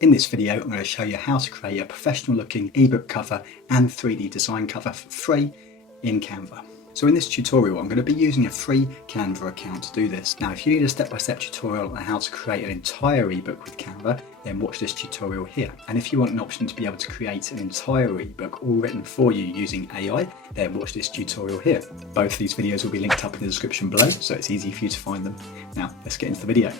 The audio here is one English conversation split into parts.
In this video, I'm going to show you how to create a professional looking ebook cover and 3D design cover for free in Canva. So in this tutorial, I'm going to be using a free Canva account to do this. Now, if you need a step-by-step tutorial on how to create an entire ebook with Canva, then watch this tutorial here. And if you want an option to be able to create an entire ebook all written for you using AI, then watch this tutorial here. Both of these videos will be linked up in the description below, so it's easy for you to find them. Now, let's get into the video.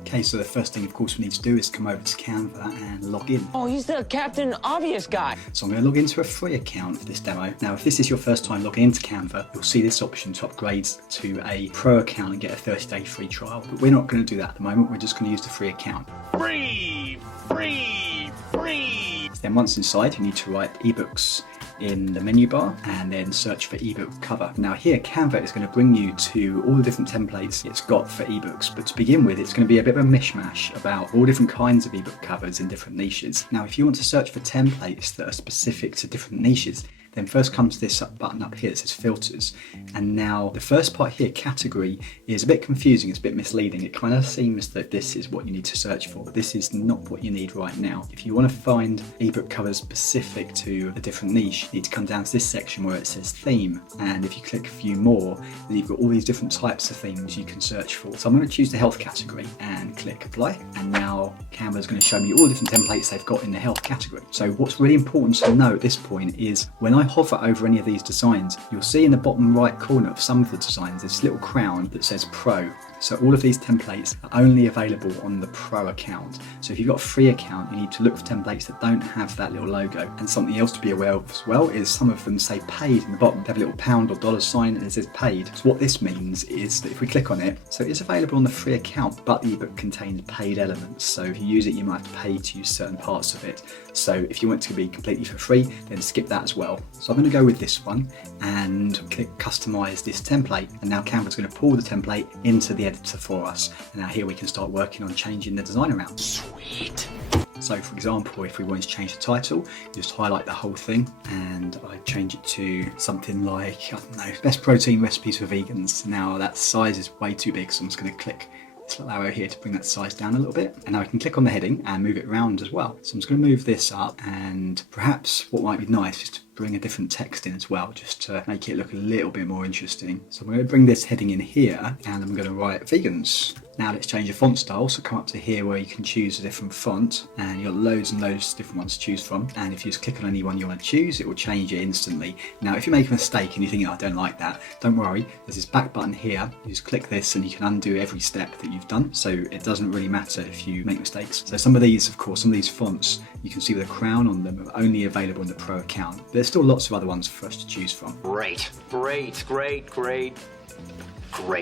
Okay, so the first thing, of course, we need to do is come over to Canva and log in. Oh, he's the Captain Obvious guy. So I'm going to log into a free account for this demo. Now, if this is your first time logging into Canva, you'll see this option to upgrade to a pro account and get a 30-day free trial. But we're not going to do that at the moment. We're just going to use the free account. Free. Then once inside, you need to write ebooks in the menu bar and then search for ebook cover. Now here, Canva is going to bring you to all the different templates it's got for ebooks, but to begin with, it's going to be a bit of a mishmash about all different kinds of ebook covers in different niches. Now, if you want to search for templates that are specific to different niches, then first comes this button up here that says filters. And now the first part here, category, is a bit confusing, it's a bit misleading. It kind of seems that this is what you need to search for, but this is not what you need right now. If you want to find ebook covers specific to a different niche, you need to come down to this section where it says theme. And if you click view more, then you've got all these different types of themes you can search for. So I'm going to choose the health category and click apply. And now Canva is going to show me all the different templates they've got in the health category. So what's really important to know at this point is when I hover over any of these designs, you'll see in the bottom right corner of some of the designs this little crown that says Pro. So all of these templates are only available on the Pro account. So if you've got a free account, you need to look for templates that don't have that little logo. And something else to be aware of as well is some of them say paid in the bottom. They have a little pound or dollar sign and it says paid. So what this means is that if we click on it, so it's available on the free account, but the ebook contains paid elements. So if you use it, you might have to pay to use certain parts of it. So if you want it to be completely for free, then skip that as well. So I'm going to go with this one and click customize this template. And now Canva's going to pull the template into the editor for us. And now here we can start working on changing the design around. Sweet. So for example, if we wanted to change the title, just highlight the whole thing and I change it to something like, I don't know, best protein recipes for vegans. Now that size is way too big, so I'm just going to click this little arrow here to bring that size down a little bit. And now I can click on the heading and move it around as well. So I'm just going to move this up, and perhaps what might be nice is to bring a different text in as well, just to make it look a little bit more interesting. So I'm going to bring this heading in here and I'm going to write vegans. Now let's change the font style. So come up to here where you can choose a different font, and you've got loads and loads of different ones to choose from. And if you just click on any one you want to choose, it will change it instantly. Now, if you make a mistake and you think, oh, I don't like that, don't worry. There's this back button here. You just click this and you can undo every step that you've done. So it doesn't really matter if you make mistakes. So some of these, of course, some of these fonts, you can see with a crown on them are only available in the Pro account. There's still lots of other ones for us to choose from. Great.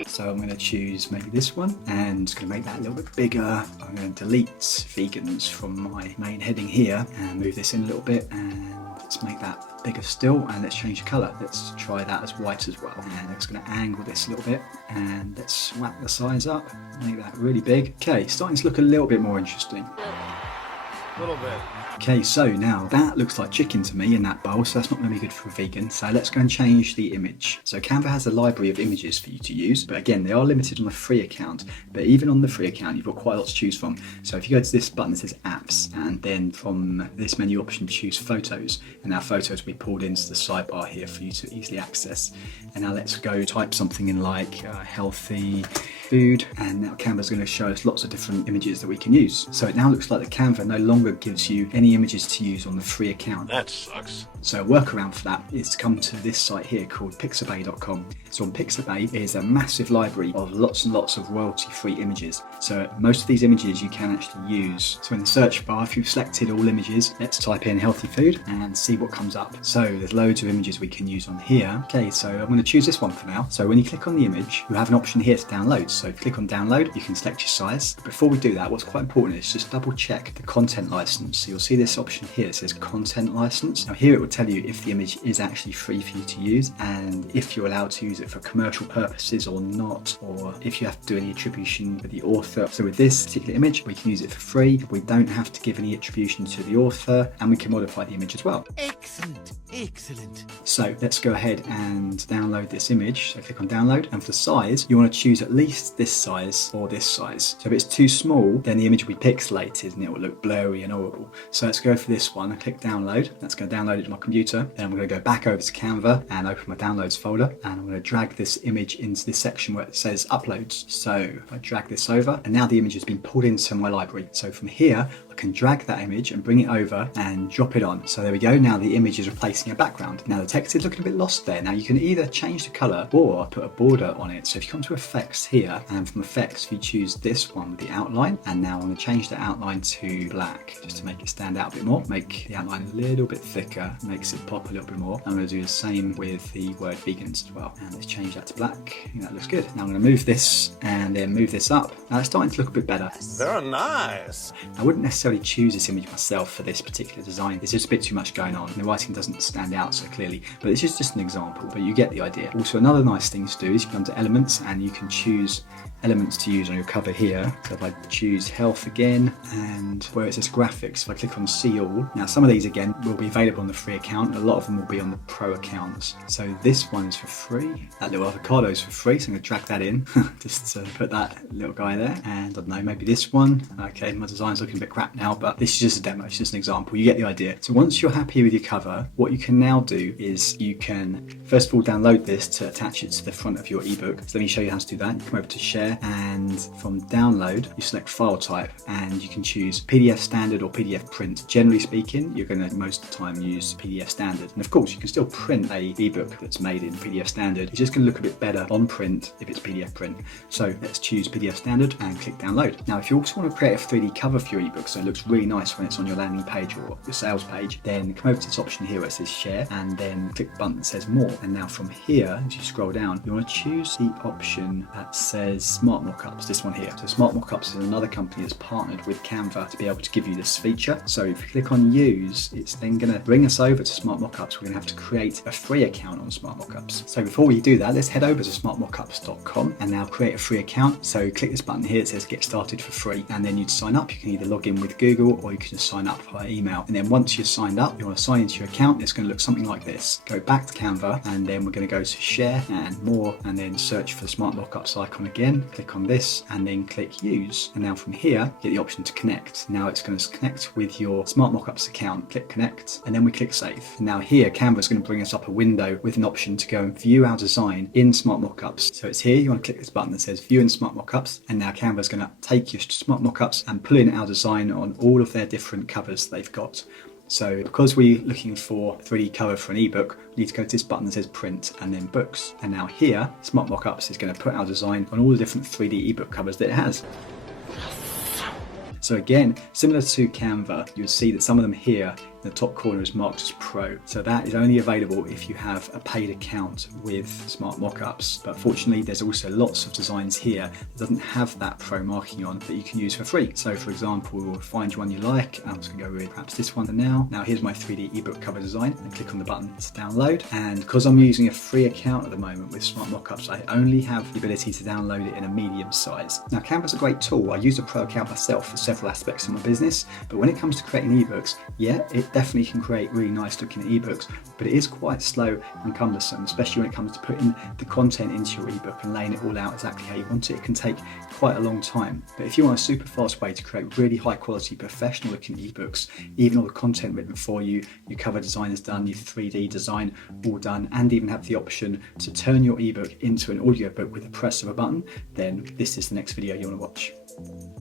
So I'm going to choose maybe this one and just going to make that a little bit bigger. I'm going to delete vegans from my main heading here and move this in a little bit, and let's make that bigger still, and let's change the colour. Let's try that as white as well. And I'm just going to angle this a little bit and let's whack the size up, make that really big. Okay, starting to look a little bit more interesting. A little bit. Okay, so now that looks like chicken to me in that bowl, so that's not going to be good for a vegan. So let's go and change the image. So Canva has a library of images for you to use, but again, they are limited on the free account. But even on the free account, you've got quite a lot to choose from. So if you go to this button that says apps, and then from this menu option, choose photos, and now photos will be pulled into the sidebar here for you to easily access. And now let's go type something in like healthy food, and now Canva's going to show us lots of different images that we can use. So it now looks like the Canva no longer gives you any images to use on the free account. That sucks. So a workaround for that is to come to this site here called pixabay.com. So on Pixabay is a massive library of lots and lots of royalty-free images. So most of these images you can actually use. So in the search bar, if you've selected all images, let's type in healthy food and see what comes up. So there's loads of images we can use on here. Okay, so I'm going to choose this one for now. So when you click on the image, you have an option here to download. So click on download, you can select your size. But before we do that, what's quite important is just double check the content license. So you'll see this option here, it says content license. Now here it will tell you if the image is actually free for you to use and if you're allowed to use it for commercial purposes or not, or if you have to do any attribution with the author. So with this particular image, we can use it for free. We don't have to give any attribution to the author, and we can modify the image as well. Excellent. Excellent. So let's go ahead and download this image. So click on download, and for the size, you want to choose at least this size or this size. So if it's too small, then the image will be pixelated and it will look blurry and horrible. So let's go for this one. Click download. That's going to download it to my computer. Then I'm going to go back over to Canva and open my downloads folder. And I'm going to drag this image into this section where it says uploads. So if I drag this over, and now the image has been pulled into my library. So from here, I can drag that image and bring it over and drop it on. So there we go. Now the image is replacing a background. Now the text is looking a bit lost there. Now you can either change the color or put a border on it. So if you come to effects here, and from effects, if you choose this one with the outline, and now I'm going to change the outline to black just to make it stand out a bit more, make the outline a little bit thicker, makes it pop a little bit more. I'm going to do the same with the word vegans as well. And let's change that to black. I think that looks good. Now I'm going to move this and then move this up. Now it's starting to look a bit better. Very nice. I wouldn't necessarily choose this image myself for this particular design. There's just a bit too much going on. The writing doesn't stand out so clearly, but it's just an example, but you get the idea. Also, another nice thing to do is you come to elements and you can choose elements to use on your cover here. So if I choose health again, and where it says graphics, if I click on see all, now some of these again will be available on the free account, and a lot of them will be on the pro accounts. So this one is for free. That little avocado is for free, so I'm going to drag that in just to put that little guy there. And I don't know, maybe this one. Okay, my design's looking a bit crap now, but this is just a demo, it's just an example. You get the idea. So once you're happy with your cover, what you can now do is you can first of all download this to attach it to the front of your ebook. So let me show you how to do that. You come over to share, and from download you select file type, and you can choose PDF standard or PDF print. Generally speaking, you're going to most of the time use PDF standard, and of course you can still print a ebook that's made in PDF standard. It's just going to look a bit better on print if it's PDF print. So let's choose PDF standard and click download. Now if you also want to create a 3D cover for your ebook so it looks really nice when it's on your landing page or your sales page, then come over to this option here where it says share, and then click the button that says more. And now from here, as you scroll down, you want to choose the option that says Smart Mockups, this one here. So Smart Mockups is another company that's partnered with Canva to be able to give you this feature. So if you click on use, it's then going to bring us over to Smart Mockups. We're going to have to create a free account on Smart Mockups. So before we do that, let's head over to smartmockups.com and now create a free account. So click this button here that says get started for free, and then you'd sign up. You can either log in with Google or you can just sign up via email. And then once you're signed up, you want to sign into your account. It's going to look something like this. Go back to Canva, and then we're going to go to share and more, and then search for the Smart Mockups icon again. Click on this and then click use. And now from here, get the option to connect. Now it's going to connect with your Smart Mockups account. Click connect, and then we click save. Now here, Canva is going to bring us up a window with an option to go and view our design in Smart Mockups. So it's here, you want to click this button that says view in Smart Mockups, and now Canva is going to take your Smart Mockups and pull in our design on all of their different covers they've got. So because we're looking for a 3D cover for an ebook, we need to go to this button that says print and then books. And now here, Smart Mockups is going to put our design on all the different 3D ebook covers that it has. So again, similar to Canva, you would see that some of them here in the top corner is marked as Pro. So that is only available if you have a paid account with Smart Mockups. But fortunately, there's also lots of designs here that doesn't have that Pro marking on that you can use for free. So for example, we'll find one you like. I'm just gonna go with perhaps this one for now. Now here's my 3D ebook cover design, and click on the button to download. And because I'm using a free account at the moment with Smart Mockups, I only have the ability to download it in a medium size. Now Canva's a great tool. I use a Pro account myself for several aspects of my business, but when it comes to creating ebooks, yeah, it definitely can create really nice looking ebooks, but it is quite slow and cumbersome, especially when it comes to putting the content into your ebook and laying it all out exactly how you want it. It can take quite a long time. But if you want a super fast way to create really high quality professional looking ebooks, even all the content written for you, your cover design is done, your 3D design all done, and even have the option to turn your ebook into an audiobook with the press of a button, then this is the next video you want to watch.